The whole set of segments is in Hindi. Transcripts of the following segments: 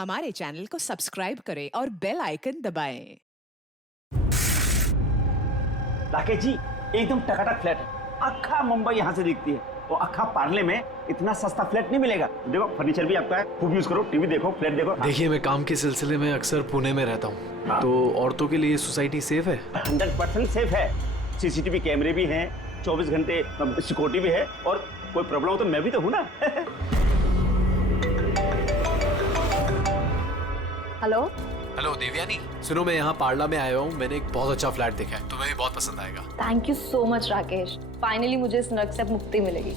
हमारे चैनल को सब्सक्राइब करें और बेल आइकन दबाएं। राकेश जी एकदम टकाटक फ्लैट है, अक्खा मुंबई यहाँ से दिखती है और अक्खा पार्ले में इतना सस्ता फ्लैट नहीं मिलेगा। देखो फर्नीचर भी आपका है, खूब यूज करो, टीवी देखो, फ्लैट देखो। देखिए मैं काम के सिलसिले में अक्सर पुणे में रहता हूँ, तो औरतों के लिए सोसाइटी सेफ है? 100% सेफ है। सीसीटीवी कैमरे भी हैं, 24 घंटे सिक्योरिटी भी है, और कोई प्रॉब्लम हो तो मैं भी तो हूँ ना। हेलो हेलो देवयानी, सुनो मैं यहाँ पार्ला में आया हूँ। मैंने एक बहुत अच्छा फ्लैट देखा है, तुम्हें भी बहुत पसंद आएगा। Thank you so much Rakesh, finally मुझे इस नर्क से मुक्ति मिलेगी।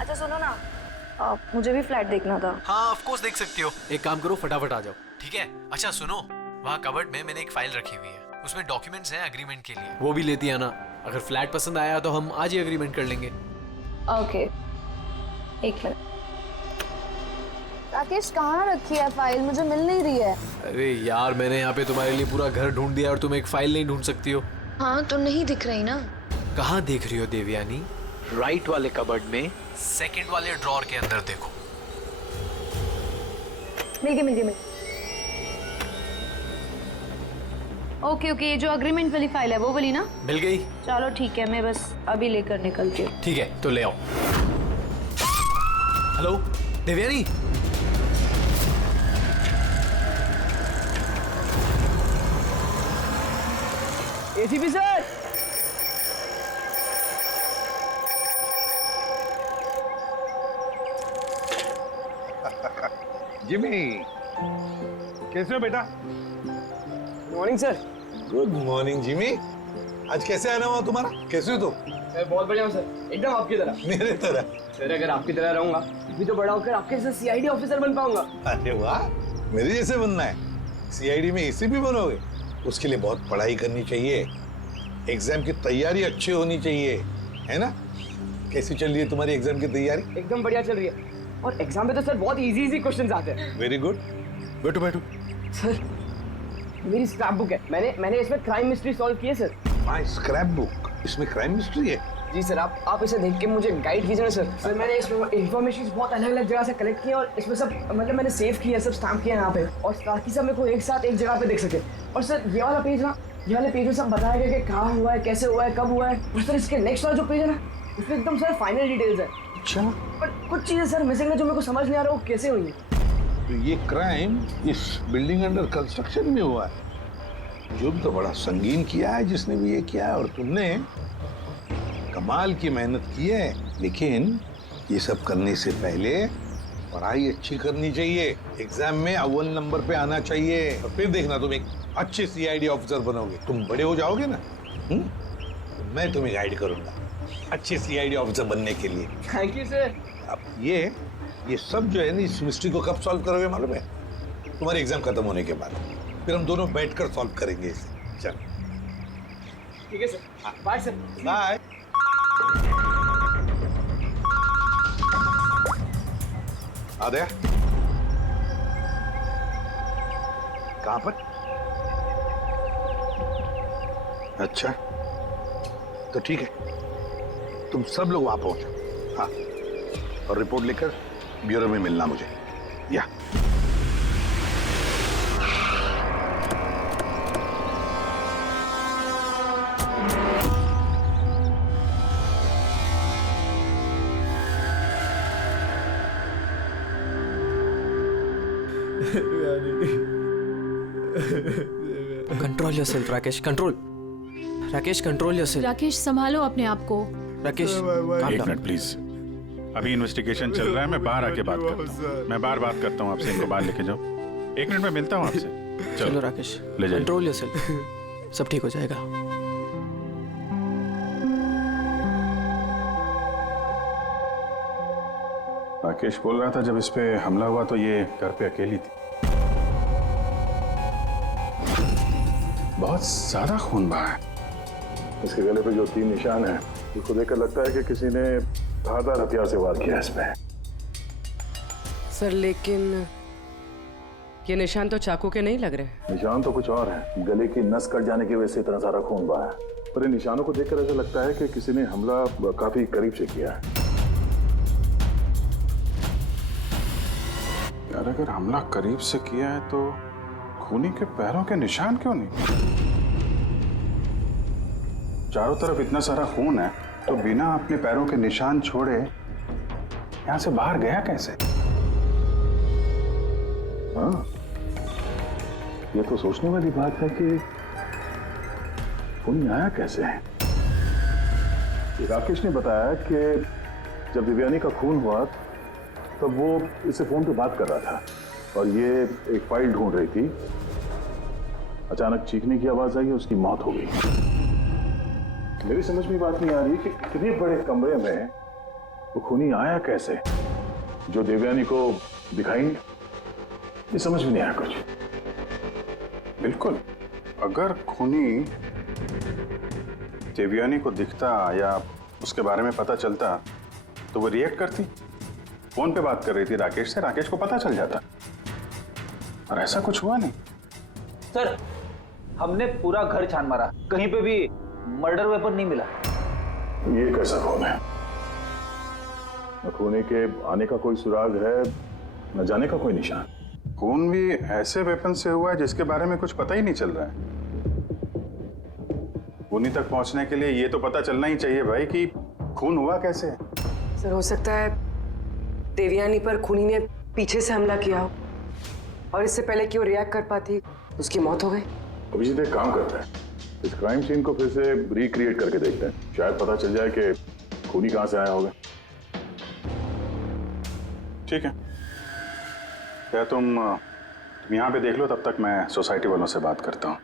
अच्छा सुनो ना, मुझे भी फ्लैट देखना था। हाँ ऑफ कोर्स देख सकती हो, एक काम करो फटाफट आ जाओ, ठीक है? अच्छा सुनो, वहाँ कबर्ड में मैंने एक फाइल रखी हुई है, उसमें डॉक्यूमेंट्स हैं एग्रीमेंट के लिए, वो भी लेती आना। अगर फ्लैट पसंद आया तो हम आज ही एग्रीमेंट कर लेंगे। ओके एक मिनट। राकेश कहाँ रखी है फाइल, मुझे मिल नहीं रही है। अरे यार मैंने यहाँ पे तुम्हारे लिए पूरा घर ढूंढ दिया और तुम एक फाइल नहीं ढूंढ सकती हो? हाँ तो नहीं दिख रही ना। कहाँ देख रही हो देवयानी? राइट वाले कबर्ड में सेकंड वाले ड्रॉर के अंदर देखो। मिल गई। ओके ये जो अग्रीमेंट वाली फाइल है वो वाली ना? मिल गई? चलो ठीक है, मैं बस अभी लेकर निकलती हूँ। ठीक है तो ले आओ। Hello Devyani, ACP sir, Jimmy, कैसे हो बेटा? Morning sir. Good morning Jimmy. आज कैसे आना हुआ तुम्हारा? कैसे हो तुम? मैं बहुत बढ़िया हूँ सर, एकदम आपकी तरह। मेरे तरह? सर अगर आपकी तरह रहूंगा भी तो बड़ा होकर आपके जैसे सीआईडी ऑफिसर बन पाऊंगा। अरे वाह, मेरे जैसे बनना है? सीआईडी में एसीपी बनोगे? उसके लिए बहुत पढ़ाई करनी चाहिए, एग्जाम की तैयारी अच्छी होनी चाहिए, है ना? कैसी चल रही है तुम्हारी एग्जाम की तैयारी? एकदम बढ़िया चल रही है, और एग्जाम में तो सर बहुत इजी क्वेश्चंस आते हैं। वेरी गुड, बैठो बैठो। सर मेरी स्क्रैप बुक है, मैंने इसमें क्राइम मिस्ट्री सॉल्व की है सर। माय स्क्रैप बुक, इसमें क्राइम मिस्ट्री है? जी सर, आप इसे देख के मुझे गाइड कीजिए ना सर। सर मैंने इसमें इन्फॉर्मेशन बहुत अलग अलग जगह से कलेक्ट किए और इसमें सब मतलब मैंने सेव किया, सब स्टैम्प किया यहाँ पे, और ताकि सब मेरे को एक साथ एक जगह पे देख सके। और सर ये वाला पेज ना, ये वाले पेज में सब बताया गया कि कहाँ हुआ है, कैसे हुआ है, कब हुआ है। और सर इसके नेक्स्ट वाला जो पेज है ना, उसमें एकदम सर फाइनल डिटेल्स है। अच्छा, पर कुछ चीजें सर मिसिंग है जो मेरे को समझ नहीं आ रहा वो कैसे हुई है। तो ये क्राइम इस बिल्डिंग अंडर कंस्ट्रक्शन में हुआ है। जुर्म तो बड़ा संगीन किया है जिसने भी ये किया है, और तुमने कमाल की मेहनत की है। लेकिन ये सब करने से पहले पढ़ाई अच्छी करनी चाहिए, एग्जाम में अव्वल नंबर पे आना चाहिए, और फिर देखना तुम एक अच्छे सीआईडी ऑफिसर बनोगे। तुम बड़े हो जाओगे ना, तो मैं तुम्हें गाइड करूंगा अच्छे सीआईडी ऑफिसर बनने के लिए। Thank you sir. अब ये सब जो है ना, इस मिस्ट्री को कब सॉल्व करोगे मालूम है? तुम्हारे एग्जाम खत्म होने के बाद, फिर हम दोनों बैठकर सॉल्व करेंगे इसे। चलो ठीक है सर, बाय सर। बाय। आ गया? कहां पर? अच्छा तो ठीक है, तुम सब लोग वहां पहुंचो। हाँ, और रिपोर्ट लेकर ब्यूरो में मिलना मुझे। या control yourself Rakesh, control. Rakesh control yourself. Rakesh संभालो अपने आप को। राकेश एक मिनट प्लीज, अभी इन्वेस्टिगेशन चल रहा है, मैं बाहर आके बात करता हूँ। मैं बाहर बात करता हूँ आपसे, इनको बाहर लेके जाओ। एक मिनट में मिलता हूँ आपसे। चलो राकेश, ले जाइए। कंट्रोल योरसेल्फ, सब ठीक हो जाएगा। राकेश बोल रहा था जब इस पे हमला हुआ तो ये घर पे अकेली थी। बहुत ज्यादा खून बहा है। इसके गले पे जो 3 निशान हैं, इसको देखकर लगता है कि किसी ने धारदार हथियार से वार किया इसमें। सर लेकिन ये निशान तो चाकू के नहीं लग रहे। निशान तो कुछ और है, गले की नस कट जाने की वजह से इतना सारा खून बहा है। पर इन निशानों को देखकर ऐसा लगता है कि किसी ने हमला काफी करीब से किया है। पर अगर हमला करीब से किया है तो खूनी के पैरों के निशान क्यों नहीं? चारों तरफ इतना सारा खून है तो बिना अपने पैरों के निशान छोड़े यहां से बाहर गया कैसे? हाँ, ये तो सोचने वाली बात है कि खूनी आया कैसे है। राकेश ने बताया कि जब दिव्यानी का खून हुआ तब वो इससे फोन पे बात कर रहा था और ये एक फाइल ढूंढ रही थी। अचानक चीखने की आवाज आई, उसकी मौत हो गई। मेरी समझ में बात नहीं आ रही कि इतने बड़े कमरे में वो खूनी आया कैसे जो देवयानी को दिखाई नहीं। ये समझ में नहीं आया कुछ। बिल्कुल, अगर खूनी देवयानी को दिखता या उसके बारे में पता चलता तो वो रिएक्ट करती। फोन पे बात कर रही थी राकेश से, राकेश को पता चल जाता, और ऐसा कुछ हुआ नहीं। सर, हमने पूरा घर छान मारा, कहीं पे भी मर्डर वेपन नहीं मिला। ये कैसा खून है? न खूनी के आने का कोई सुराग है, न जाने का कोई निशान। खून भी ऐसे वेपन से हुआ है जिसके बारे में कुछ पता ही नहीं चल रहा है। खूनी तक पहुंचने के लिए ये तो पता चलना ही चाहिए भाई कि खून हुआ कैसे। सर, हो सकता है देवयानी पर खूनी ने पीछे से हमला किया हो और इससे पहले कि वो रिएक्ट कर पाती उसकी मौत हो गई। अभिजीत एक काम करता है, इस क्राइम सीन को फिर से रिक्रिएट करके देखते हैं, शायद पता चल जाए कि खूनी कहां से आया होगा। ठीक है, क्या तुम यहाँ पे देख लो, तब तक मैं सोसाइटी वालों से बात करता हूँ।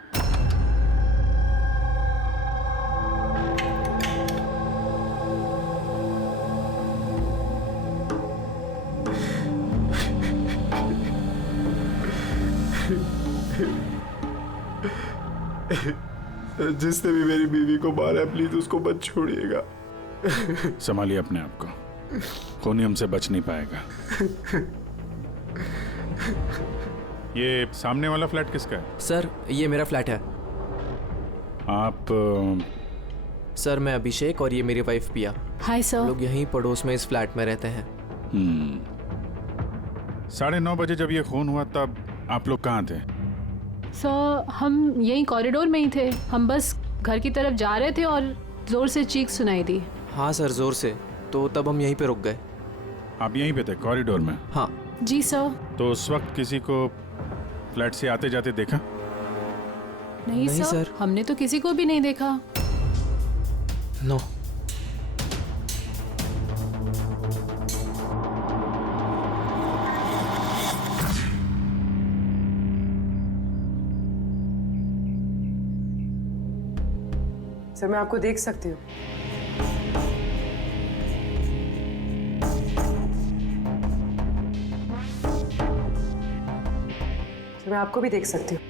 जिसने भी मेरी बीवी को मारा है प्लीज उसको मत छोड़िएगा। संभालिए अपने आप को, खूनी हमसे बच नहीं पाएगा। ये सामने वाला फ्लैट किसका है? सर, ये मेरा फ्लैट है। आप सर, मैं अभिषेक और ये मेरी वाइफ पिया। Hi sir. लोग यहीं पड़ोस में इस फ्लैट में रहते हैं। 9:30 बजे जब ये खून हुआ तब आप लोग कहाँ थे? सर, हम यहीं कॉरिडोर में ही थे। हम बस घर की तरफ जा रहे थे और जोर से चीख सुनाई दी। हाँ सर, जोर से। तो तब हम यहीं पे रुक गए। आप यहीं पे थे कॉरिडोर में? हाँ जी सर। तो उस वक्त किसी को फ्लैट से आते जाते देखा? नहीं सर, हमने तो किसी को भी नहीं देखा। नो। सर, मैं आपको देख सकती हूँ। सर, मैं आपको भी देख सकती हूँ।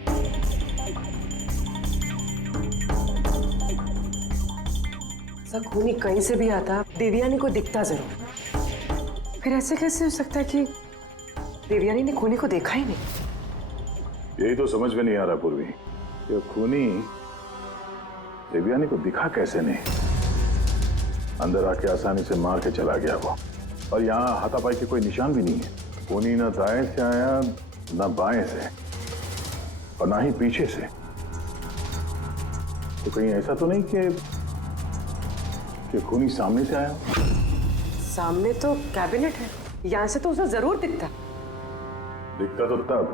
सर, खूनी कहीं से भी आता देवयानी को दिखता जरूर। फिर ऐसे कैसे हो सकता है कि देवयानी ने खूनी को देखा ही नहीं? यही तो समझ में नहीं आ रहा पूर्वी, ये खूनी देवयानी को दिखा कैसे नहीं। अंदर आके आसानी से मार के चला गया वो, और यहाँ हाथापाई के कोई निशान भी नहीं है। खूनी ना दाएं से आया ना बाएं से और ना ही पीछे से। तो कहीं ऐसा तो नहीं कि खूनी सामने से आया? सामने तो कैबिनेट है, यहाँ से तो उसे जरूर दिखता। दिखता तो तब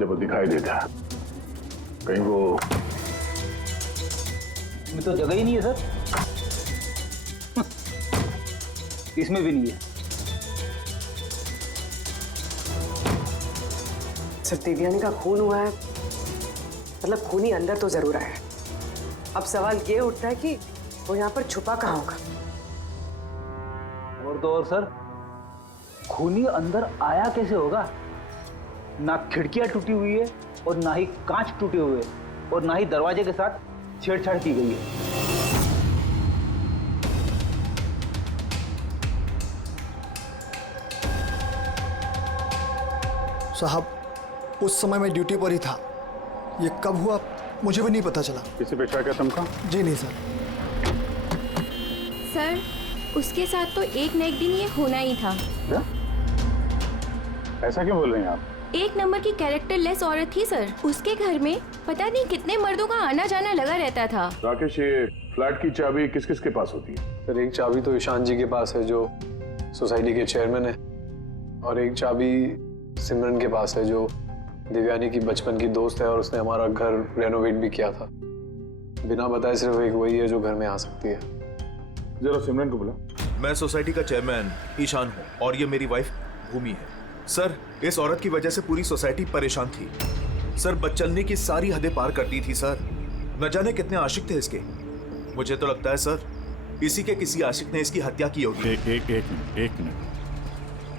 जब वो दिखाई देता। कहीं वो इसमें तो जगह ही नहीं है सर। इसमें भी नहीं है। सर, देवयानी का खून हुआ है, मतलब खूनी अंदर तो जरूर आया है। अब सवाल ये उठता है कि वो यहाँ पर छुपा कहाँ होगा। और तो और सर, खूनी अंदर आया कैसे होगा? ना खिड़कियां टूटी हुई है और ना ही कांच टूटे हुए और ना ही दरवाजे के साथ छेड़छाड़ की गई है। साहब, उस समय मैं ड्यूटी पर ही था। ये कब हुआ मुझे भी नहीं पता चला। किसी पे शक है तुमको? जी नहीं सर। सर, उसके साथ तो एक न एक दिन ये होना ही था। ऐसा क्यों बोल रही हैं आप? एक नंबर की कैरेक्टरलेस औरत थी सर। उसके घर में पता नहीं कितने मर्दों का आना जाना लगा रहता था। राकेश, ये फ्लैट की चाबी किस किस के पास होती है? सर एक चाबी तो ईशान जी के पास है जो सोसाइटी के चेयरमैन है, और एक चाबी सिमरन के पास है जो देवयानी की बचपन की दोस्त है और उसने हमारा घर रेनोवेट भी किया था। बिना बताए सिर्फ एक वही है जो घर में आ सकती है। जरा सिमरन को बुला। मैं सोसाइटी का चेयरमैन ईशान हूँ और ये मेरी वाइफ भूमि है। सर, इस औरत की वजह से पूरी सोसाइटी परेशान थी। सर, बदचलने की सारी हदें पार करती थी सर। न जाने कितने आशिक थे इसके। मुझे तो लगता है सर, इसी के किसी आशिक ने इसकी हत्या की होगी। एक मिनट।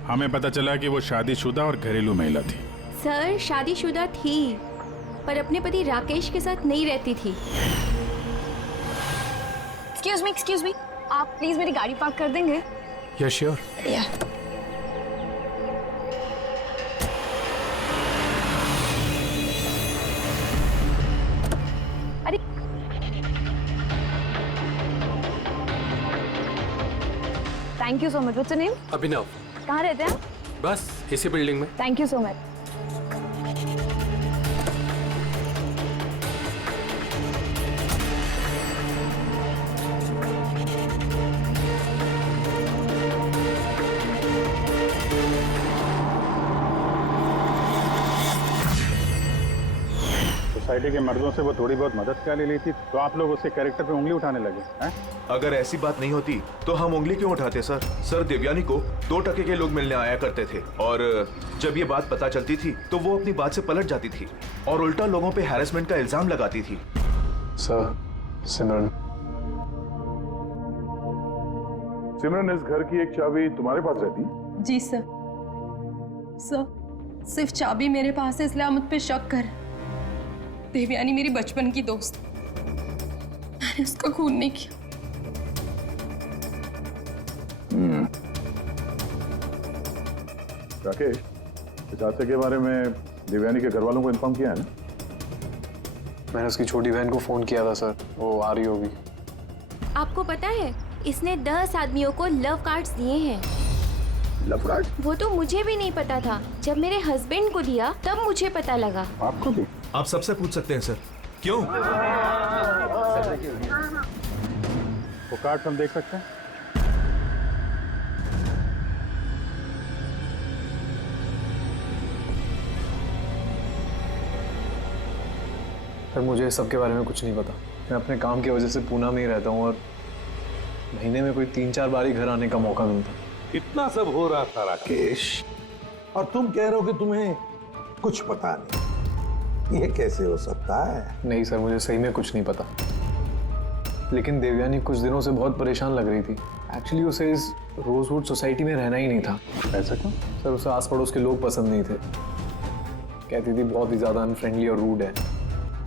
हमें पता चला कि वो शादीशुदा और घरेलू महिला थी। सर शादीशुदा थी पर अपने पति राकेश के साथ नहीं रहती थी। एक्सक्यूज मी, आप प्लीज मेरी गाड़ी पार्क कर देंगे? Yes sure. अरे thank you so much. What's your name? Abhinav. कहाँ रहते हैं? बस इसी बिल्डिंग में। Thank you so much. Society के मर्दों से वो थोड़ी बहुत मदद क्या ले ली थी, तो आप लोग उसके कैरेक्टर पे उंगली उठाने लगे हैं? अगर ऐसी बात नहीं होती तो हम उंगली क्यों उठाते सर? सर, देवयानी को 2 टके के लोग मिलने आया करते थे और जब ये बात पता चलती थी तो वो अपनी बात से पलट जाती थी और उल्टा लोगों पे हैरेसमेंट का इल्जाम लगाती थी। सर, सिमरन इस घर की एक चाबी तुम्हारे पास रहती? जी सर। सिर्फ चाबी मेरे पास है, इसलिए आप मुझ पे शक कर। देवयानी मेरी बचपन की दोस्त, मैंने उसका खून नहीं किया। राकेश, इस हादसे के बारे में देवयानी के घर वालों को इन्फॉर्म किया है ना? मैंने उसकी छोटी बहन को फोन किया था सर, वो आ रही होगी। आपको पता है इसने 10 आदमियों को लव कार्ड्स दिए हैं। Love card? वो तो मुझे भी नहीं पता था। जब मेरे हस्बैंड को दिया तब मुझे पता लगा। आपको भी? आप सबसे पूछ सकते हैं सर। क्यों? वो कार्ड हम देख सकते हैं? सर मुझे इस सब के बारे में कुछ नहीं पता। मैं अपने काम की वजह से पूना में ही रहता हूँ और महीने में कोई 3-4 बार ही घर आने का मौका मिलता। इतना सब हो रहा था राकेश, और तुम कह रहे हो कि तुम्हें कुछ पता नहीं। ये कैसे हो सकता है? नहीं सर, मुझे सही में कुछ नहीं पता। लेकिन देवयानी कुछ दिनों से बहुत परेशान लग रही थी। एक्चुअली उसे इस रोजवुड सोसाइटी में रहना ही नहीं था। ऐसा क्यों? सर उसे आस पड़ोस के लोग पसंद नहीं थे। कहती थी बहुत ही ज़्यादा अनफ्रेंडली और रूड है,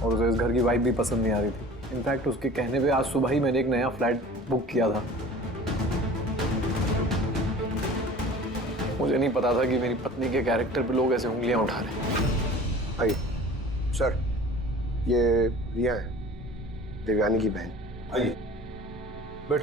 और उसे इस घर की वाइब भी पसंद नहीं आ रही थी। इनफैक्ट उसके कहने पे आज सुबह ही मैंने एक नया फ्लैट बुक किया था। मुझे नहीं पता था कि मेरी पत्नी के कैरेक्टर पे लोग ऐसे उंगलियां उठा रहे हैं। आइए सर, ये रिया है, देवयानी की बहन। आइए बैठ।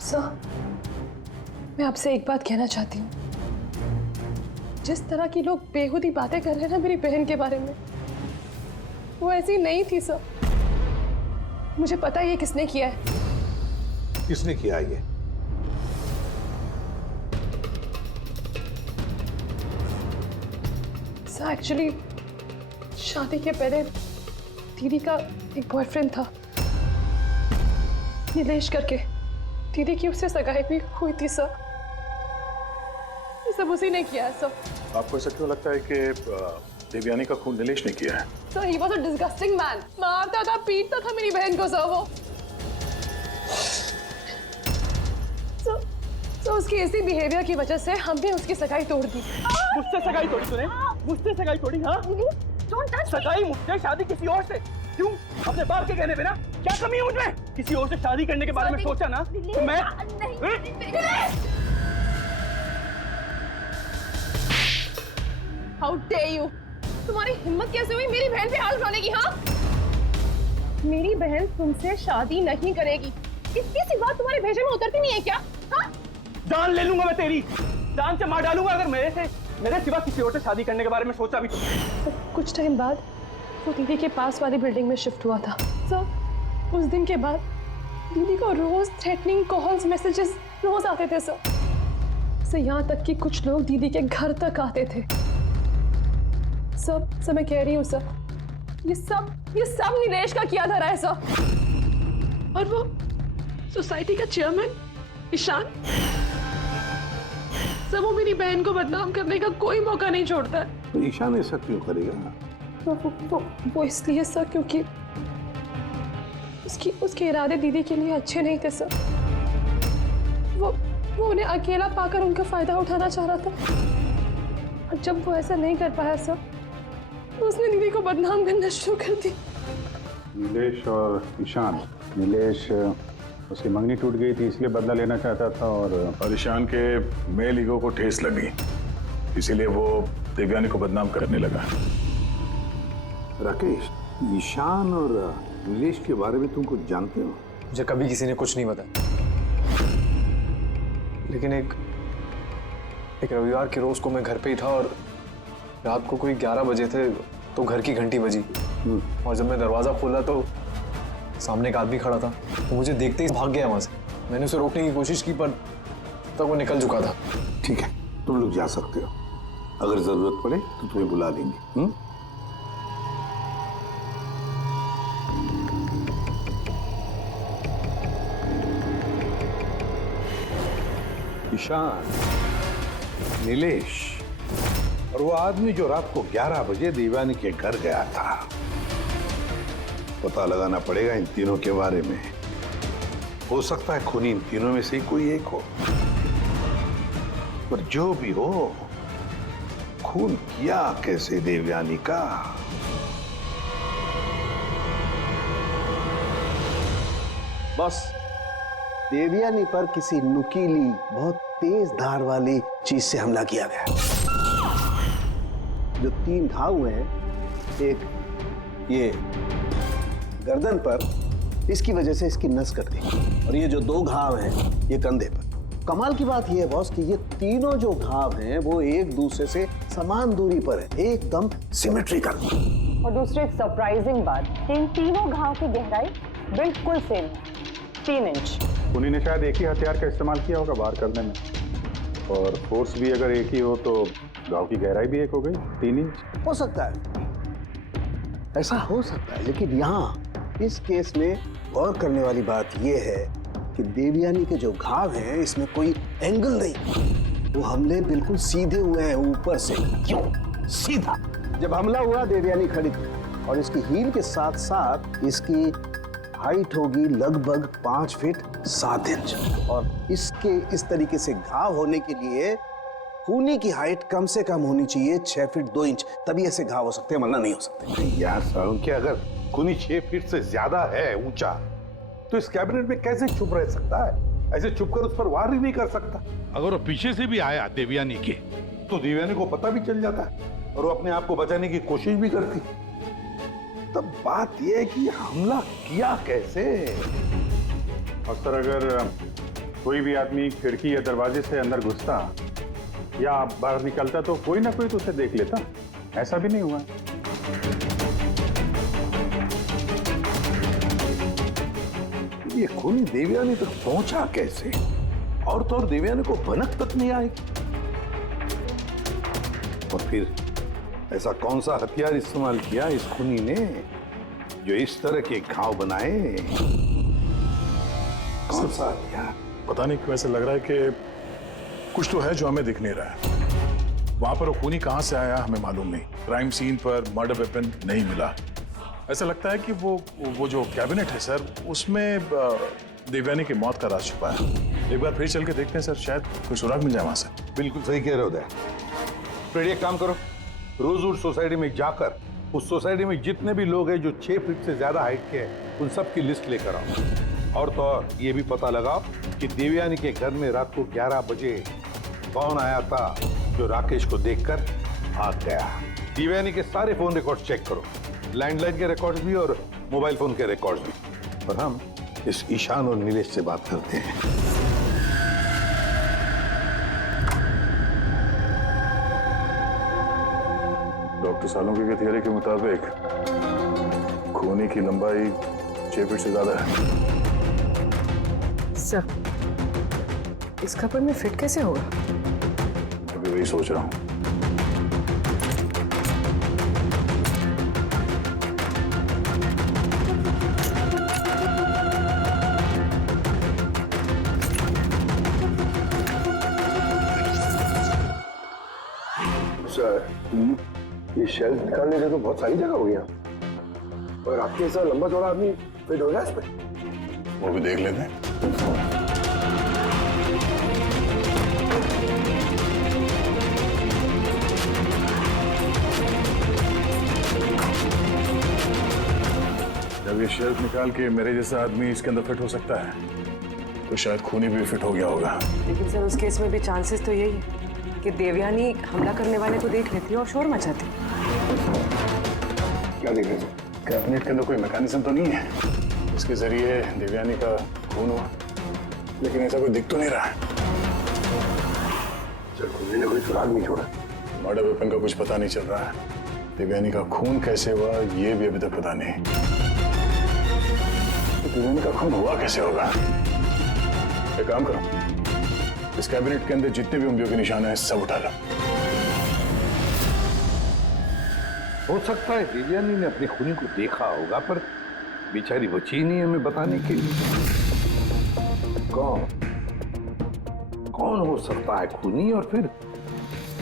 सर, मैं आपसे एक बात कहना चाहती हूँ। जिस तरह की लोग बेहुदी बातें कर रहे हैं ना मेरी बहन के बारे में, वो ऐसी नहीं थी सर। मुझे पता है ये किसने किया है। किसने किया ये? सर एक्चुअली शादी के पहले दीदी का एक बॉयफ्रेंड था, नीलेश करके। दीदी की उससे सगाई भी हुई थी सर। ये सब उसी ने किया है सर। आपको ऐसा क्यों लगता है कि देवयानी का खून नीलेश ने किया है? Sir he was a disgusting man. मारता था, पीटता था मेरी बहन को सर। वो सर उसकी इसी बिहेवियर की वजह से हमने उसकी सगाई तोड़ दी। मुझसे सगाई तोड़ी तूने? मुझसे सगाई तोड़ी? हाँ, सगाई मुझसे, शादी किसी और से। क्यों? अपने बाप के कहने पे ना? क्या कमी है मुझमें? किसी और से शादी करने के बारे में सोचा ना तो मैं हाउ डेयर यू! तुम्हारी हिम्मत कैसे हुई मेरी बहन पे हाथ उठाने की? हाँ, मेरी बहन तुमसे शादी नहीं करेगी। इतनी सी बात तुम्हारे भेजे में उतरती नहीं है क्या? हाँ, जान ले लूंगा मैं तेरी, जान से मार डालूंगा अगर मेरे सिवा किसी और से शादी करने के बारे में सोचा भी तो। कुछ टाइम बाद वो दीदी के पास वाली बिल्डिंग में शिफ्ट हुआ था सर। उस दिन के बाद दीदी को रोज थ्रेटनिंग कॉल्स, मैसेजेस रोज आते थे सर। यहाँ तक कि कुछ लोग दीदी के घर तक आते थे। सब मैं कह रही हूँ सर, ये सब नीलेश का किया धरा है सर। और वो सोसाइटी का चेयरमैन ईशान, सब वो मेरी बहन को बदनाम करने का कोई मौका नहीं छोड़ता है। तो ईशान ऐसा क्यों करेगा? वो इसलिए सर क्योंकि उसके इरादे दीदी के लिए अच्छे नहीं थे सर। वो उन्हें अकेला पाकर उनका फायदा उठाना चाह रहा था। और जब वो ऐसा नहीं कर पाया सर, तो उसने दीदी को बदनाम करना शुरू कर दी। नीलेश और ईशान, नीलेश उसकी मंगनी टूट गई थी इसलिए बदला लेना चाहता था, और ईशान के मेल ईगो को ठेस लगी, इसीलिए वो देवयानी को बदनाम करने लगा। राकेश, ईशान और नीलेश के बारे में तुम कुछ जानते हो? मुझे कभी किसी ने कुछ नहीं बताया, लेकिन एक रविवार के रोज को मैं घर पे ही था और रात को कोई 11 बजे थे तो घर की घंटी बजी। और जब मैं दरवाजा खोला तो सामने एक आदमी खड़ा था। वो मुझे देखते ही भाग गया वहां से। मैंने उसे रोकने की कोशिश की पर तब वो निकल चुका था। ठीक है, तुम लोग जा सकते हो। अगर जरूरत पड़े तो तुम्हें बुला लेंगे। ईशान, नीलेश और वो आदमी जो रात को 11 बजे देवयानी के घर गया था, पता लगाना पड़ेगा इन तीनों के बारे में। हो सकता है खूनी इन तीनों में से कोई एक हो, पर जो भी हो, खून किया कैसे देवयानी का? बस देवयानी पर किसी नुकीली, बहुत तेज धार वाली चीज से हमला किया गया। जो 3 घाव हुए हैं, एक ये गर्दन पर, इसकी वजह से इसकी नस कट गई, और ये जो 2 घाव हैं ये कंधे पर। कमाल की बात ये है बॉस कि ये तीनों जो घाव हैं वो एक दूसरे से समान दूरी पर है, एकदम सिमेट्रिकल। और दूसरी एक सरप्राइजिंग बात, इन तीनों घाव की गहराई बिल्कुल सेम है, 3 इंच। उन्हीं ने शायद एक ही हथियार का इस्तेमाल किया होगा बाहर करने में, और फोर्स भी अगर एक ही हो तो घाव की गहराई भी एक हो गई, 3 इंच। हो सकता है, ऐसा हो सकता है, लेकिन यहाँ इस केस में गौर करने वाली बात यह है कि देवयानी के जो घाव हैं इसमें कोई एंगल नहीं, वो हमले बिल्कुल सीधे हुए हैं ऊपर से। क्यों सीधा? जब हमला हुआ देवयानी खड़ी थी और इसकी हील के साथ साथ इसकी हाइट होगी लगभग 5 फीट 7 इंच, और इसके इस तरीके से घाव होने के लिए खूनी की हाइट कम से कम होनी चाहिए 6 फीट 2 इंच, तभी ऐसे घाव हो सकते हैं, वरना नहीं हो सकते। यार सारुण, क्या अगर खूनी 6 फीट से ज्यादा है ऊंचा, तो इस कैबिनेट में कैसे चुप रह सकता है? ऐसे चुप कर उस पर वार ही नहीं कर सकता। अगर वो पीछे से भी आया देवयानी के, तो देवयानी को पता भी चल जाता और वो अपने आप को बचाने की कोशिश भी करती। तब बात यह है कि हमला किया कैसे? और सर, अगर कोई भी आदमी खिड़की या दरवाजे से अंदर घुसता या बाहर निकलता तो कोई ना कोई तो उसे देख लेता, ऐसा भी नहीं हुआ। ये खूनी देवयानी तक पहुंचा कैसे? और तो और देवयानी को भनक तक नहीं आएगी। और फिर ऐसा कौन सा हथियार इस्तेमाल किया इस खूनी ने जो इस तरह के घाव बनाए? कौन सा हथियार? पता नहीं क्यों ऐसा लग रहा है कि कुछ तो है जो हमें दिख नहीं रहा है। वहां पर वो खूनी कहां से आया हमें मालूम नहीं। क्राइम सीन पर मर्डर वेपन नहीं मिला। ऐसा लगता है कि वो जो कैबिनेट है सर, उसमें देवयानी की मौत का राज छुपा है। एक बार फिर चल के देखते हैं सर, शायद कोई सुराग मिल जाए वहां से। बिल्कुल सही कह रहे हो दया। फिर एक काम करो, रोजवुड सोसाइटी में जाकर उस सोसाइटी में जितने भी लोग हैं जो 6 फीट से ज्यादा हाइट के हैं, उन सब की लिस्ट लेकर आओ। और तो और ये भी पता लगाओ कि देवयानी के घर में रात को 11 बजे कौन आया था जो राकेश को देखकर भाग गया। देवयानी के सारे फोन रिकॉर्ड चेक करो, लैंडलाइन के रिकॉर्ड्स भी और मोबाइल फोन के रिकॉर्ड्स भी। और हम इस ईशान और नीलेश से बात करते हैं। डॉक्टर सालुंके के थियरी के मुताबिक खूनी की लंबाई 6 फीट से ज्यादा है। सर, इस कपड़े में फिट कैसे होगा? अभी वही सोच रहा हूँ। सर, ये शेल्फ निकालने से तो बहुत सारी जगह हो गया, और आपके ऐसा लंबा चौड़ा आदमी फिट हो गया इस पे? वो भी देख लेते हैं। जब ये शेल्फ निकाल के मेरे जैसा आदमी इसके अंदर फिट हो सकता है, तो शायद खूनी भी फिट हो गया होगा। लेकिन सर, उस केस में भी चांसेस तो यही है कि देवयानी हमला करने वाले को देख लेती और शोर मचाती। क्या देख रहे थे? कैबिनेट के अंदर कोई मैकेनिज्म तो नहीं है इसके जरिए देवयानी का खून हुआ, लेकिन ऐसा कोई दिख तो नहीं रहा है। खूनी ने कोई सुराग नहीं छोड़ा। मर्डर वेपन का कुछ पता नहीं चल रहा है। देवयानी का खून कैसे हुआ ये भी अभी तक पता नहीं। तो देवयानी का खून हुआ कैसे होगा? एक काम करो, इस कैबिनेट के अंदर जितने भी उंगलियों के निशान हैं सब उठा लो। हो सकता है देवयानी ने अपने खूनी को देखा होगा, पर बेचारी बची नहीं हमें बताने के लिए। कौन हो सकता है खूनी, और फिर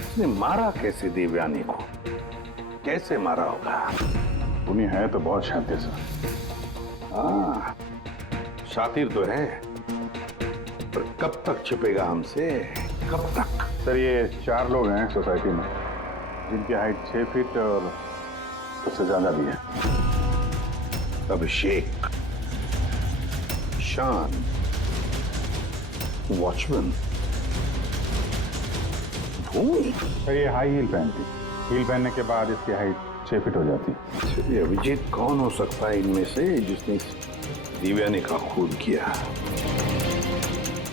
उसने मारा कैसे देवयानी को? कैसे मारा होगा? खूनी है तो बहुत शातिर सा। हाँ, शातिर तो है, पर कब तक छिपेगा हमसे? कब तक? सर, ये 4 लोग हैं सोसाइटी में जिनकी हाइट 6 फीट और उससे ज्यादा भी है। अभिषेक, ईशान, वॉचमैन, भूमि। सर, ये हाई हील पहनती। हील पहनने के बाद इसकी हाइट 6 फीट हो जाती। ये अभिजीत कौन हो सकता है इनमें से जिसने देवयानी का खून किया?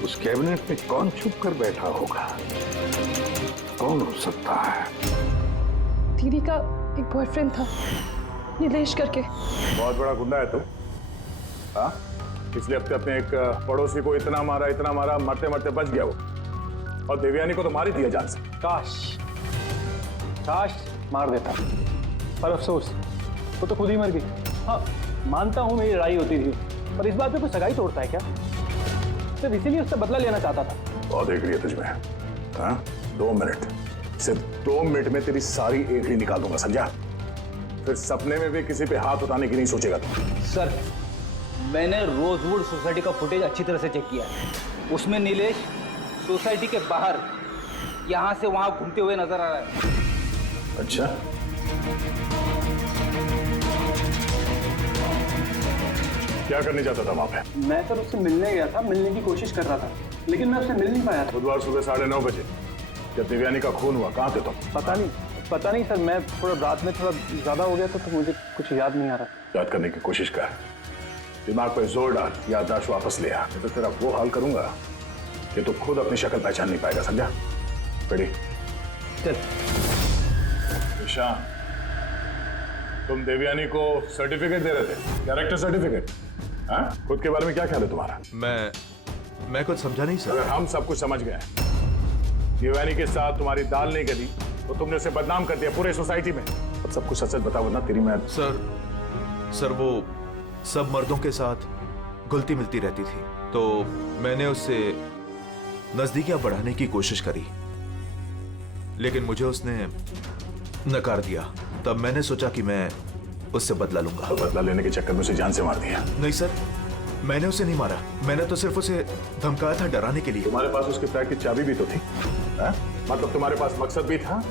उस कैबिनेट में कौन छुप कर बैठा होगा? कौन हो सकता है? दीदी का एक बॉयफ्रेंड था, नीलेश करके। बहुत बड़ा गुंडा है तू। हाँ, पिछले हफ्ते अपने एक पड़ोसी को इतना मारा, मरते मरते बच गया वो, और देवयानी को तो मार ही दिया जान से। काश मार देता, पर अफसोस वो तो खुद ही मर गई। हाँ, मानता हूँ मेरी लड़ाई होती थी, पर इस बात पे कोई सगाई तोड़ता है क्या? सिर्फ इसीलिए उससे बदला लेना चाहता था। बहुत देख रही है तुझमें। हाँ, 2 मिनट, सिर्फ 2 मिनट में तेरी सारी एकड़ी निकाल दूंगा, समझा? फिर सपने में भी किसी पे हाथ उठाने की नहीं सोचेगा तू। सर, मैंने रोजवुड सोसाइटी का फुटेज अच्छी तरह से चेक किया है। उसमें नीलेश सोसाइटी के बाहर यहाँ से वहाँ घूमते हुए नजर आ रहा है। अच्छा, क्या करने जाता था वहाँ पे? मैं सर उससे मिलने गया था, मिलने की कोशिश कर रहा था, लेकिन मैं उससे मिल नहीं पाया था। बुधवार सुबह 9:30 बजे जब देवयानी का खून हुआ, कहाँ थे तुम? पता नहीं सर, मैं थोड़ा रात में थोड़ा ज्यादा हो गया था, तो मुझे कुछ याद नहीं आ रहा। याद करने की कोशिश कर, दिमाग पे जोर डाल, याददाश्त वापस ले आ, तो तेरा वो हाल करूंगा कि तू खुद अपनी शक्ल पहचान नहीं पाएगा, समझा? रेडी? चल। ईशान, तुम देवयानी को सर्टिफिकेट दे रहे थे, कैरेक्टर सर्टिफिकेट। हाँ, खुद के बारे में क्या ख्याल है तुम्हारा? मैं कुछ समझा नहीं सर। अगर हम सब कुछ समझ गए, देवयानी के साथ तुम्हारी दाल नहीं गली तो तुमने उसे बदनाम कर दिया पूरे सोसाइटी में। अब सब कुछ सच सच बता, वरना तेरी मैं। सर वो सब मर्दों के साथ घुलती मिलती रहती थी, तो मैंने उससे नजदीकियां बढ़ाने की कोशिश करी, लेकिन मुझे उसने नकार दिया। तब मैंने सोचा कि मैं उससे बदला लूंगा। तो बदला लेने के चक्कर में उसे जान से मार दिया? नहीं सर, मैंने उसे नहीं मारा, मैंने तो सिर्फ उसे धमकाया था, डराने के लिए। तुम्हारे पास उसके फ्लैट की चाबी भी तो थी, हा? मतलब तुम्हारे पास मकसद भी था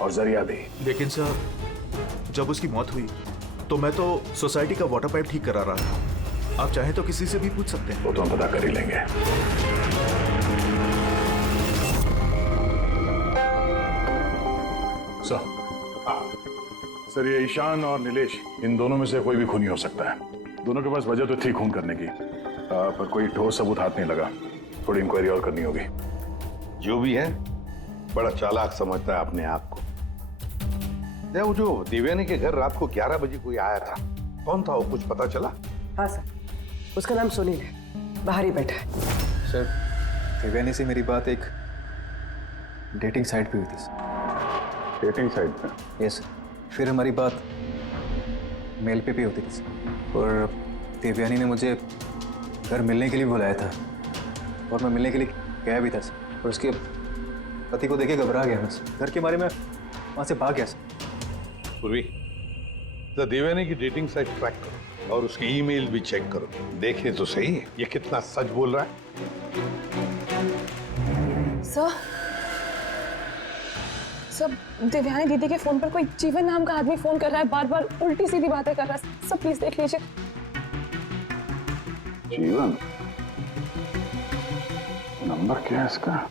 और जरिया भी। लेकिन सर, जब उसकी मौत हुई तो मैं तो सोसाइटी का वाटर पाइप ठीक करा रहा था। आप चाहें तो किसी से भी पूछ सकते हैं। वो तो हम पता कर ही लेंगे। सर ये ईशान और नीलेश, इन दोनों में से कोई भी खूनी हो सकता है। दोनों के पास वजह तो थी खून करने की, पर कोई ठोस सबूत हाथ नहीं लगा। थोड़ी इंक्वायरी और करनी होगी। जो भी है बड़ा चालाक समझता है अपने आप को। वो जो देवयानी के घर रात को 11 बजे कोई आया था, कौन था वो, कुछ पता चला? हाँ सर, उसका नाम सुनील है, बाहर ही बैठा है। सर देवयानी से मेरी बात एक डेटिंग साइट पे हुई थी। डेटिंग साइट पे? Yes sir. फिर हमारी बात मेल पे भी होती थी और देवयानी ने मुझे घर मिलने के लिए बुलाया था और मैं मिलने के लिए गया भी था सर। और उसके पति को देखे घबरा गया मैं घर के बारे में, वहाँ से भाग गया सर। पूर्वी, देवयानी की डेटिंग साइट ट्रैक करो और उसकी ईमेल भी चेक करो। देखे तो सही ये कितना सच बोल रहा है। सर देवयानी दीदी के फोन पर कोई जीवन नाम का आदमी फोन कर रहा है, बार बार उल्टी सीधी बातें कर रहा है। सब प्लीज देख लीजिए। जीवन? नंबर क्या है इसका?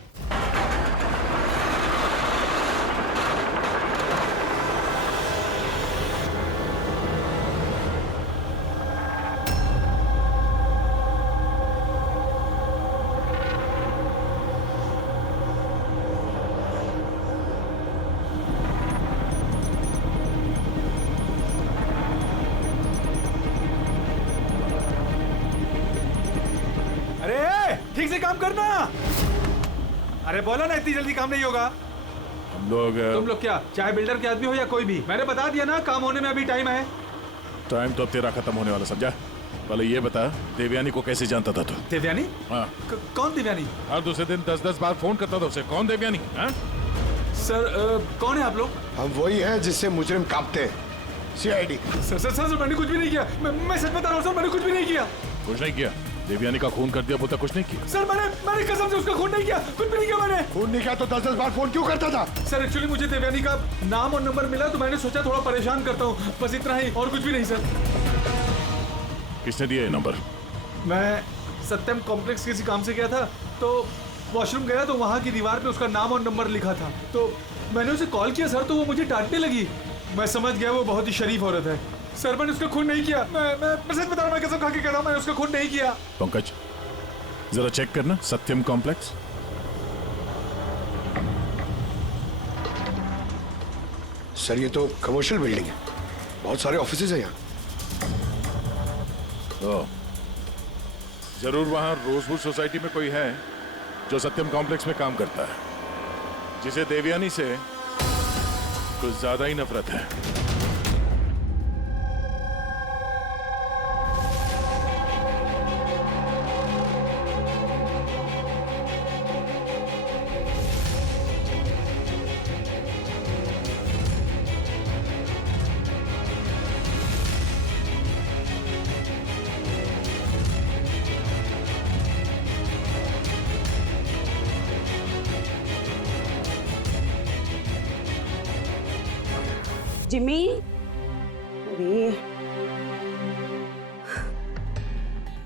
ठीक से काम करना। अरे बोला ना इतनी जल्दी काम नहीं होगा। हम लोग तुम लोग क्या चाहे बिल्डर के आदमी हो या कोई भी, मैंने बता दिया ना, काम होने में अभी टाइम है। टाइम तो अब तेरा खत्म होने वाला, समझा? पहले ये बता, देवयानी को कैसे जानता था तू? देवयानी? हाँ। कौन देवयानी? हर दूसरे दिन 10-10 बार फोन करता था उसे। कौन देवयानी? हाँ? सर कौन है आप लोग? हम वही है जिससे मुजरिम कांपते हैं, CID। सर मैंने कुछ भी नहीं किया। मैं सच बता रहा हूँ सर, मैंने कुछ भी नहीं किया। कुछ नहीं किया? देवयानी का खून कर दिया, वो तक कुछ नहीं किया? सर मैंने कसम से उसका खून नहीं किया, कुछ भी नहीं किया मैंने। खून नहीं किया तो 10-10 बार फोन क्यों करता था? सर एक्चुअली मुझे देवयानी का नाम और नंबर मिला तो मैंने सोचा थोड़ा परेशान करता हूँ, बस इतना ही, और कुछ भी नहीं सर। किसने दिया ये नंबर? मैं सत्यम कॉम्प्लेक्स किसी काम से गया था, तो वॉशरूम गया तो वहाँ की दीवार पे उसका नाम और नंबर लिखा था, तो मैंने उसे कॉल किया सर, तो वो मुझे डांटने लगी। मैं समझ गया वो बहुत ही शरीफ औरत है। सर मैंने उसका खून नहीं किया, मैं सच बता रहा हूँ, मैं कसम खा के कह रहा हूँ, मैंने उसका खून नहीं किया। पंकज जरा चेक करना, सत्यम कॉम्प्लेक्स। सर ये तो कमर्शियल बिल्डिंग है, बहुत सारे ऑफिसेज हैं यहाँ। जरूर वहां रोजवुड सोसाइटी में कोई है जो सत्यम कॉम्प्लेक्स में काम करता है, जिसे देवयानी से कुछ ज्यादा ही नफरत है। जिमी,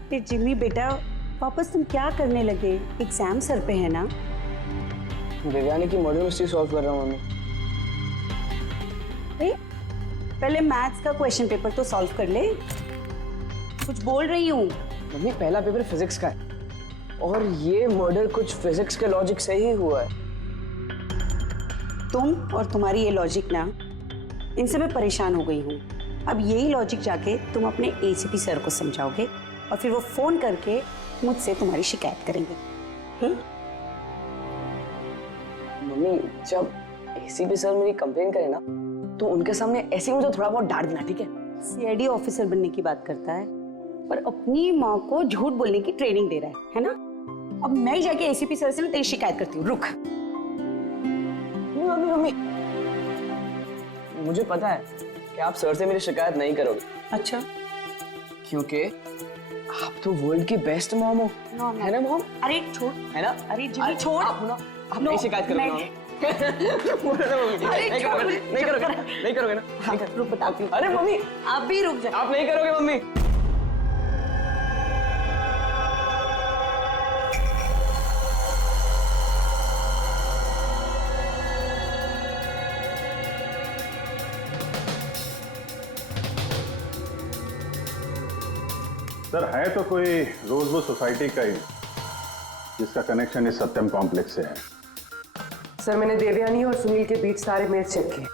अरे जिमी बेटा, वापस तुम क्या करने लगे? एग्जाम सर पे है ना? देवयानी की मर्डर मिस्ट्री सॉल्व कर रहा हूँ मम्मी। पहले मैथ्स का क्वेश्चन पेपर तो सॉल्व कर ले। कुछ बोल रही हूँ मम्मी, पहला पेपर फिजिक्स का है और ये मर्डर कुछ फिजिक्स के लॉजिक से ही हुआ है। तुम और तुम्हारी ये लॉजिक ना, इनसे मैं परेशान हो गई हूँ। अब यही लॉजिक जाके तुम अपने ACP सर को समझाओगे और फिर वो फोन करके मुझसे तुम्हारी शिकायत करेंगे। मम्मी, जब ACP सर मेरी कंप्लेन करे ना, तो उनके सामने ऐसे ही मुझे थोड़ा बहुत डांट देना, ठीक है? CID ऑफिसर बनने की बात करता है पर अपनी माँ को झूठ बोलने की ट्रेनिंग दे रहा है ना? अब मैं ही जाके ACP सर से तेरी शिकायत करती हूँ। रुक। मम्मी मम्मी, मुझे पता है कि आप सर से मेरी शिकायत नहीं करोगे। अच्छा? क्योंकि आप तो वर्ल्ड की बेस्ट मॉम हो, है ना मॉम? अरे छोड़, है ना? अरे जिमी छोड़। आप ना, आप नहीं शिकायत करोगे ना? नहीं करोगे ना? रुक बताती हूँ। अरे मम्मी, आप भी रुक जाओ। आप नहीं करोगे मम्मी? सर है तो कोई रोजवुड सोसाइटी का ही जिसका कनेक्शन इस सत्यम कॉम्प्लेक्स से है। सर मैंने देवयानी और सुनील के बीच सारे मेल चेक किए।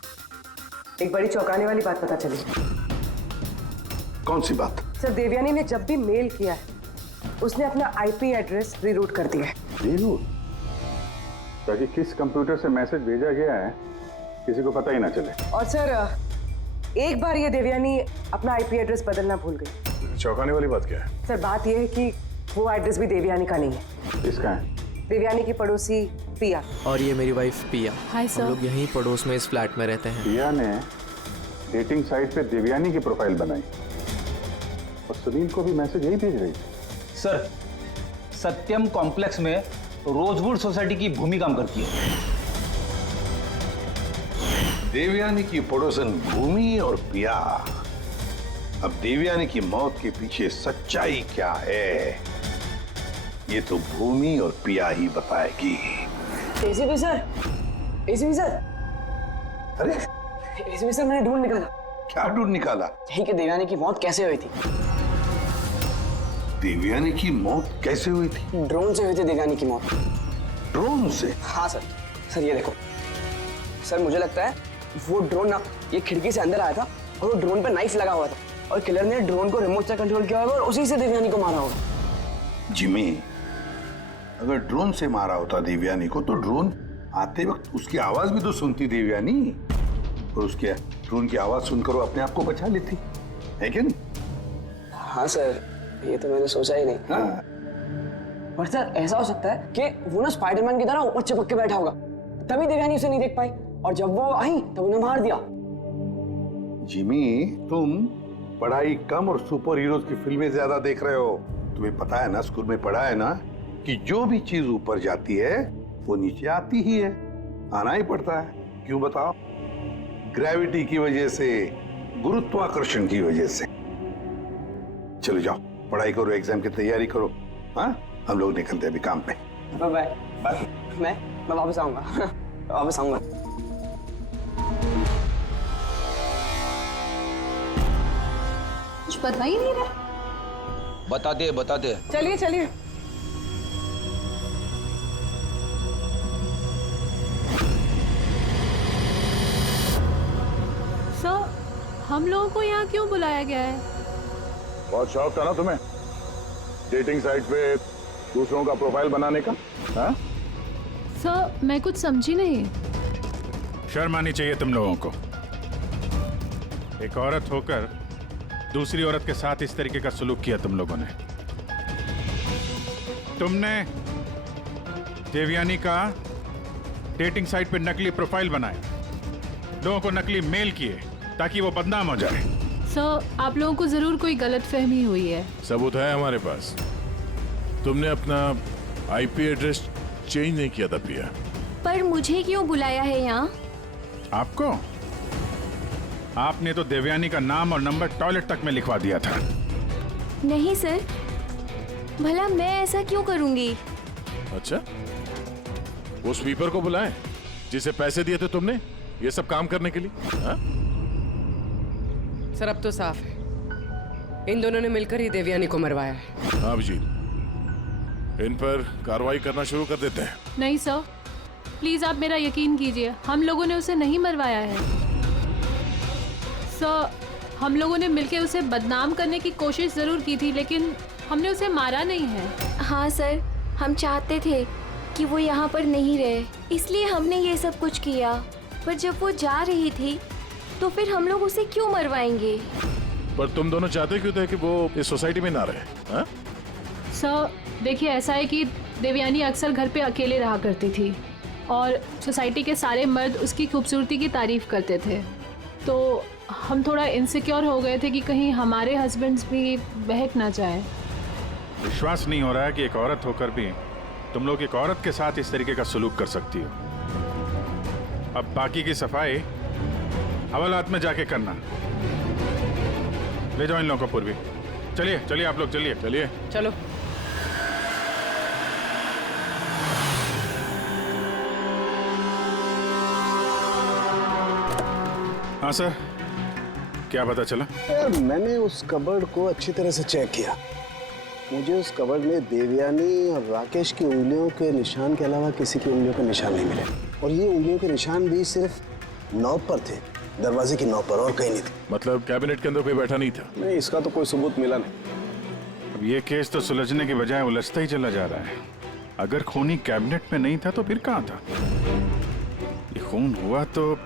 एक बड़ी चौंकाने वाली बात पता चली। कौन सी बात? सर देवयानी ने जब भी मेल किया है उसने अपना आईपी एड्रेस रीरूट कर दिया है। रीरूट? ताकि किस कंप्यूटर से मैसेज भेजा गया है किसी को पता ही ना चले। और सर एक बार ये देवयानी अपना आईपी एड्रेस बदलना भूल गई। चौंकाने वाली बात क्या है? सर बात यह है कि वो एड्रेस भी देवयानी का नहीं है। किसका है? देवयानी की पड़ोसी पिया। और ये मेरी वाइफ पिया। Hi sir. हम लोग यहीं पड़ोस में इस फ्लैट में रहते हैं। पिया ने डेटिंग साइट पे देवयानी की प्रोफाइल बनाई और सुनील को भी मैसेज यही भेज रही थी। सर सत्यम कॉम्प्लेक्स में रोजवुड सोसाइटी की भूमि काम करती है। देवयानी की पड़ोसन भूमि और पिया। अब देवयानी की मौत के पीछे सच्चाई क्या है ये तो भूमि और पिया ही बताएगी। एसीपी सर, एसीपी सर, अरे एसीपी सर मैंने ढूंढ निकाला। क्या ढूंढ निकाला? यही कि देवयानी की मौत कैसे हुई थी। देवयानी की मौत कैसे हुई थी? ड्रोन से हुई थी देवयानी की मौत। ड्रोन से? हाँ सर। सर ये देखो सर, मुझे लगता है वो ड्रोन ना ये खिड़की से अंदर आया था और वो ड्रोन पे नाइफ लगा हुआ था और किलर ने ड्रोन को रिमोट से कंट्रोल किया होगा और उसी से देवयानी को मारा होगा। जिमी, अगर ड्रोन से मारा होता देवयानी को तो ड्रोन आते वक्त उसकी आवाज भी तो सुनती देवयानी और उसके ड्रोन की आवाज सुनकर वो अपने आप को बचा लेती है क्या नहीं? हाँ सर, ये तो मैंने सोचा ही नहीं। हाँ। पर सर ऐसा हो सकता है कि वो ना स्पाइडरमैन की तरह ऊपर चिपक के बैठा होगा, तभी देवयानी उसे नहीं देख पाई और जब वो आई तब उन्हें मार दिया। जिमी, तुम पढ़ाई कम और सुपर हीरोज की फिल्में ज्यादा देख रहे हो। तुम्हें पता है ना, स्कूल में पढ़ा है ना कि जो भी चीज ऊपर जाती है वो नीचे आती ही है, आना ही पड़ता है। क्यों बताओ? ग्रेविटी की वजह से, गुरुत्वाकर्षण की वजह से। चलो जाओ, पढ़ाई करो, एग्जाम की तैयारी करो। हाँ, हम लोग निकलते हैं अभी काम पे। Bye bye. मैं वापस आऊंगा। वापस आऊंगा। कुछ पता ही नहीं रहा। बता दे। चलिए चलिए। सर हम लोगों को यहाँ क्यों बुलाया गया है? बहुत शौक था ना तुम्हें डेटिंग साइट पे दूसरों का प्रोफाइल बनाने का? हाँ? सर मैं कुछ समझी नहीं। शर्म आनी चाहिए तुम लोगों को। एक औरत होकर दूसरी औरत के साथ इस तरीके का सलूक किया तुम लोगों ने। तुमने देवयानी का डेटिंग साइट पे नकली प्रोफाइल बनाया, लोगों को नकली मेल किए ताकि वो बदनाम हो जाए। सर आप लोगों को जरूर कोई गलतफहमी हुई है। सबूत है हमारे पास। तुमने अपना आईपी एड्रेस चेंज नहीं किया था पिया। पर मुझे क्यों बुलाया है यहाँ? आपको? आपने तो देवयानी का नाम और नंबर टॉयलेट तक में लिखवा दिया था। नहीं सर, भला मैं ऐसा क्यों करूंगी? अच्छा, वो स्वीपर को बुलाएं जिसे पैसे दिए थे तुमने ये सब काम करने के लिए? हा? सर अब तो साफ है, इन दोनों ने मिलकर ही देवयानी को मरवाया है। हाँ अभिजीत, इन पर कार्रवाई करना शुरू कर देते हैं। नहीं सर, प्लीज आप मेरा यकीन कीजिए, हम लोगों ने उसे नहीं मरवाया है। सर हम लोगों ने मिलकर उसे बदनाम करने की कोशिश जरूर की थी, लेकिन हमने उसे मारा नहीं है। हाँ सर, हम चाहते थे कि वो यहाँ पर नहीं रहे, इसलिए हमने ये सब कुछ किया। पर जब वो जा रही थी तो फिर हम लोग उसे क्यों मरवाएंगे? पर तुम दोनों चाहते क्यों थे कि वो इस सोसाइटी में ना रहे? हा? सर देखिए, ऐसा है कि देवयानी अक्सर घर पे अकेले रहा करती थी और सोसाइटी के सारे मर्द उसकी खूबसूरती की तारीफ करते थे, तो हम थोड़ा इनसिक्योर हो गए थे कि कहीं हमारे हस्बैंड्स भी बहक ना जाए। विश्वास नहीं हो रहा है कि एक औरत होकर भी तुम लोग एक औरत के साथ इस तरीके का सलूक कर सकती हो। अब बाकी की सफाई हवालात में जाके करना। ले जाओ इन लोगों को पूर्वी। चलिए चलिए आप लोग, चलिए चलिए चलो। हाँ सर, क्या पता चला? यार मैंने उस कबर्ड को अच्छी तरह से चेक किया, मुझे उस कबर्ड में देवयानी और राकेश की उंगलियों के निशान के अलावा किसी की उंगलियों के निशान नहीं मिले। और ये उंगलियों के निशान भी सिर्फ नॉब पर थे, दरवाजे की नॉब पर, और कहीं नहीं थे। मतलब कैबिनेट के अंदर कोई बैठा नहीं था? नहीं, इसका तो कोई सबूत मिला नहीं। अब ये केस तो सुलझने की बजाय उलझता ही चला जा रहा है। अगर खूनी कैबिनेट में नहीं था तो फिर कहाँ था? ये खून हुआ तो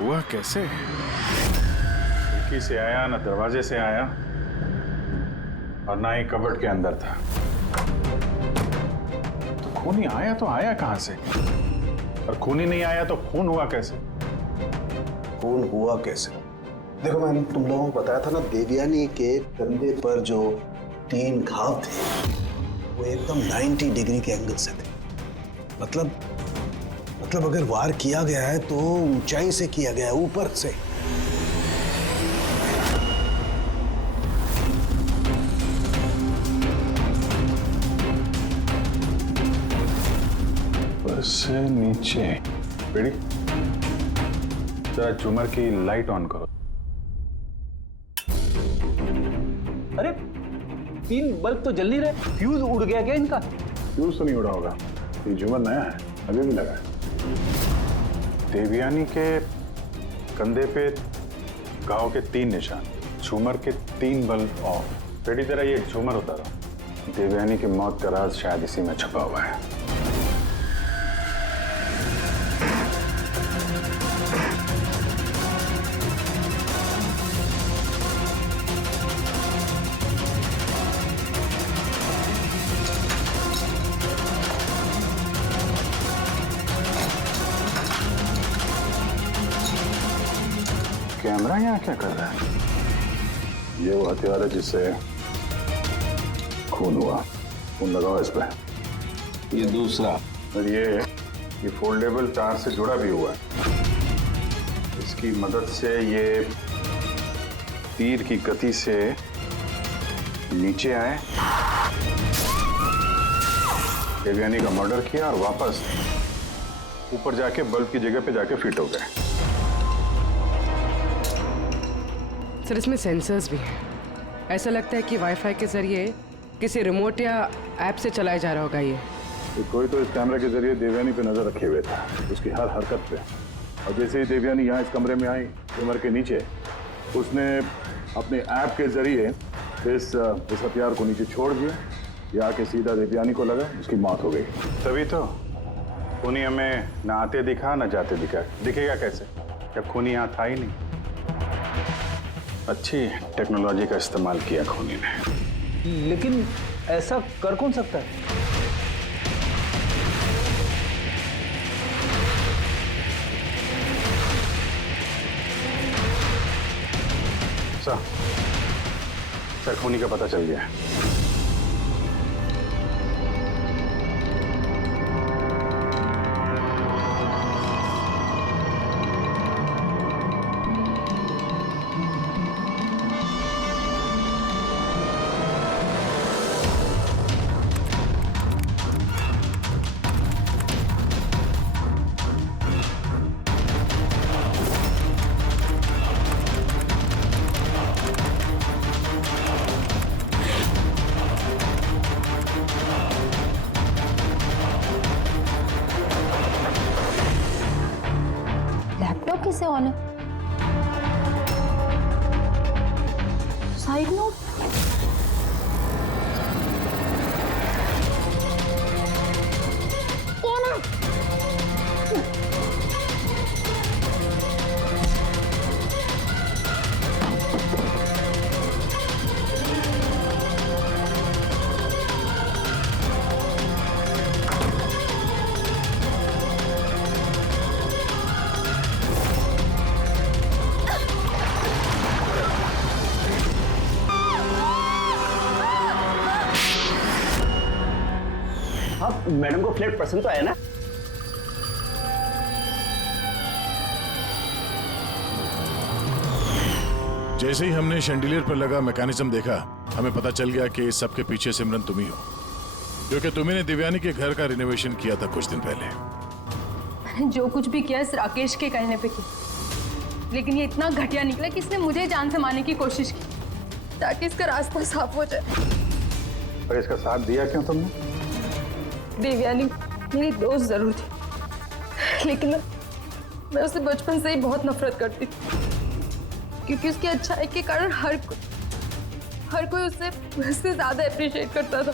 हुआ कैसे? खिड़की से आया, ना दरवाजे से आया, और ना ही कबर्ड के अंदर था। तो खूनी आया तो आया कहां से? और खूनी नहीं आया तो खून हुआ कैसे? खून हुआ कैसे? देखो, मैंने तुम लोगों को बताया था ना, देवयानी के कंधे पर जो 3 घाव थे वो एकदम 90 डिग्री के एंगल से थे। मतलब अगर वार किया गया है तो ऊंचाई से किया गया है, ऊपर से। से नीचे। बेड़ी, जरा झूमर की लाइट ऑन करो। अरे 3 बल्ब तो जल नहीं रहे, फ्यूज उड़ गया क्या इनका? फ्यूज तो नहीं उड़ा होगा, ये झूमर नया है, अभी भी लगा है। देवयानी के कंधे पे घाव के 3 निशान, झूमर के 3 बल्ब ऑफ। बेटी, जरा ये झूमर उतारो। देवयानी की मौत का राज शायद इसी में छुपा हुआ है। कैमरा यहाँ क्या कर रहा है? ये वो हथियार है जिससे खून हुआ। खून लगाओ इस पे। ये दूसरा, और ये फोल्डेबल तार से जुड़ा भी हुआ है। इसकी मदद से ये तीर की गति से नीचे आए, देवयानी का मर्डर किया और वापस ऊपर जाके बल्ब की जगह पे जाके फिट हो गए। सर, इसमें सेंसर्स भी हैं। ऐसा लगता है कि वाईफाई के जरिए किसी रिमोट या ऐप से चलाया जा रहा होगा ये। कोई तो इस कैमरे के जरिए देवयानी पे नजर रखे हुए था, उसकी हर हरकत पे। और जैसे ही देवयानी यहाँ इस कमरे में आई, कमर के नीचे, उसने अपने ऐप के जरिए इस हथियार को नीचे छोड़ दिया। ये आके सीधा देवयानी को लगा, उसकी मौत हो गई। तभी तो खूनी हमें ना आते दिखा ना जाते दिखेगा कैसे, जब खूनी यहाँ था ही नहीं। अच्छी टेक्नोलॉजी का इस्तेमाल किया खूनी ने। लेकिन ऐसा कर कौन सकता है? सर, खूनी का पता चल गया है। कैसे ऑन है? Side note? मैडम को फ्लैट पसंद तो आया ना? जैसे ही हमने शैंडिलियर पर लगा मैकेनिज्म देखा, हमें पता चल गया कि इस सब के पीछे सिमरन तुम ही हो, क्योंकि तुम्ही ने दिव्यानी के घर का रिनोवेशन किया था कुछ दिन पहले। मैंने जो कुछ भी किया इस राकेश के कहने पे किया, लेकिन ये इतना घटिया निकला कि इसने मुझे जान से मारने की कोशिश की ताकि इसका रास्ता साफ हो जाए। और इसका साथ दिया क्यों तुमने? देवयानी मेरी दोस्त जरूर थी, लेकिन मैं उससे बचपन से ही बहुत नफरत करती थी, क्योंकि उसकी अच्छाई के कारण हर कोई उससे ज्यादा अप्रिशिएट करता था।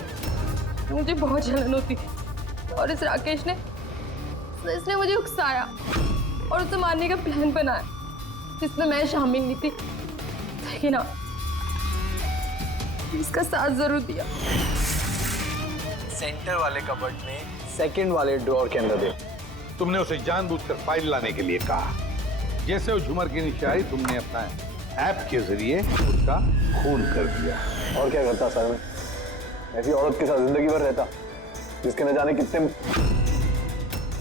मुझे बहुत जलन होती थी और इस राकेश ने इसने मुझे उकसाया और उसे मारने का प्लान बनाया, जिसमें मैं शामिल नहीं थी, लेकिन हाँ, इसका साथ जरूर दिया। सेंटर वाले कबर्ड में सेकंड वाले ड्रॉर के अंदर दे। तुमने उसे जानबूझकर फाइल लाने के लिए कहा। जैसे वो झूमर के नीचे आई, तुमने अपना ऐप के जरिए उसका खून कर दिया। और क्या करता सर मैं? ऐसी औरत के साथ जिंदगी भर रहता, जिसके न जाने कितने,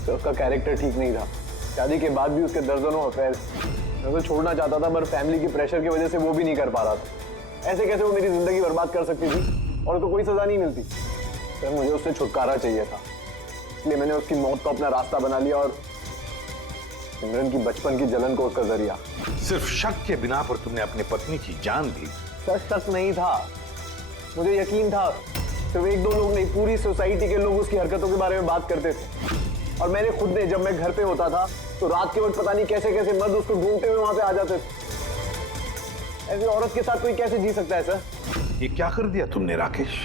तो उसका कैरेक्टर ठीक नहीं था। शादी के बाद भी उसके दर्जनों अफेयर। मैं उसे छोड़ना चाहता था, पर फैमिली की प्रेशर की वजह से वो भी नहीं कर पा रहा था। ऐसे कैसे वो मेरी जिंदगी बर्बाद कर सकती थी और उसको कोई सजा नहीं मिलती? सर मुझे उससे छुटकारा चाहिए था, इसलिए मैंने उसकी मौत को अपना रास्ता बना लिया और सिमरन की बचपन की जलन को उसका जरिया। सिर्फ शक के बिना पर तुमने अपनी पत्नी की जान ली। सर शक नहीं था, मुझे यकीन था। सिर्फ एक दो लोग नहीं, पूरी सोसाइटी के लोग उसकी हरकतों के बारे में बात करते थे। और मैंने खुद ने, जब मैं घर पे होता था तो रात के वक्त पता नहीं कैसे कैसे मर्द उसको ढूंढते हुए वहां पे आ जाते थे। ऐसी औरत के साथ कोई कैसे जी सकता है सर? ये क्या कर दिया तुमने राकेश?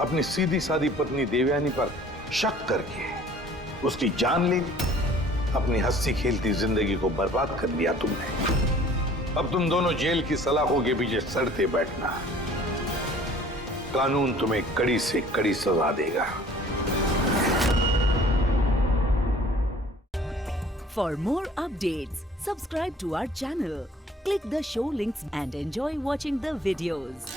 अपनी सीधी सादी पत्नी देवयानी पर शक करके उसकी जान ले ली। अपनी हंसी खेलती जिंदगी को बर्बाद कर दिया तुमने। अब तुम दोनों जेल की सलाखों के पीछे सड़ते बैठना। कानून तुम्हें कड़ी से कड़ी सजा देगा। For more updates, subscribe to our channel, click the show links and enjoy watching the videos.